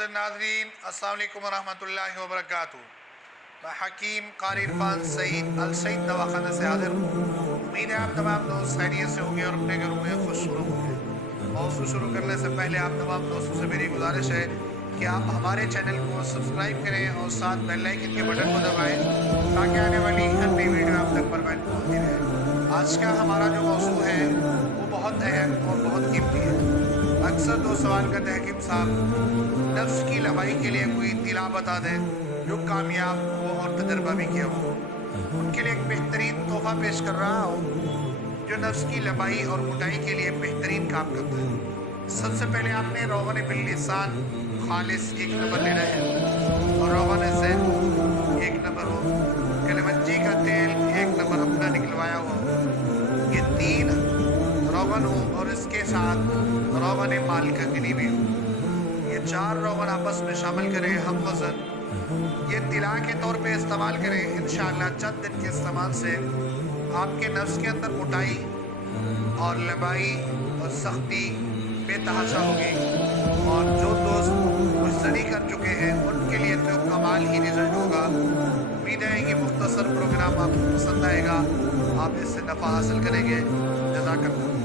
معزز ناظرین السلام علیکم ورحمۃ اللہ وبرکاتہ۔ میں حکیم قاری عرفان سعید السعید دواخانہ سے حاضر ہوں۔ امید ہے آپ تمام دوست خیریت سے ہوں گے اور اپنے گھروں میں خوش ہوں گے۔ موضوع شروع کرنے سے پہلے آپ تمام دوستوں سے میری گزارش ہے کہ آپ ہمارے چینل کو سبسکرائب کریں اور ساتھ بیل آئکن کے بٹن کو دبائیں تاکہ آنے والی ہر نئی ویڈیو آپ تک پر وقت پہنچتی رہے۔ آج کا ہمارا جو موضوع ہے وہ بہت اہم اور بہت قیمتی ہے۔ اکثر دو سوال کرتے ہیں حکیم صاحب نفس کی لبائی کے لیے کوئی اطلاع بتا دیں جو کامیاب ہو اور تجربہ بھی کیا ہو۔ ان کے لیے ایک بہترین تحفہ پیش کر رہا ہوں جو نفس کی لبائی اور موٹائی کے لیے بہترین کام کرتا ہے۔ سب سے پہلے آپ نے روغن باللسان خالص 1 نمبر لینا ہے اور روغن زیتون 1 نمبر ہو، کلمنجی کا تیل 1 نمبر اپنا نکلوایا ہو، یہ 3 روغن ہو اور اس کے ساتھ روغن مال کا گنی بھی ہو۔ یہ 4 روغن آپس میں شامل کریں ہم وزن، یہ طلاء کے طور پہ استعمال کریں۔ انشاءاللہ چند دن کے استعمال سے آپ کے نفس کے اندر موٹائی اور لبائی اور سختی بے تحاشا ہوگی، اور جو دوست مشتری کر چکے ہیں ان کے لیے تو کمال ہی رزلٹ ہوگا۔ امید ہے کہ مختصر پروگرام آپ کو پسند آئے گا، آپ اس سے نفع حاصل کریں گے۔ جزاک اللہ۔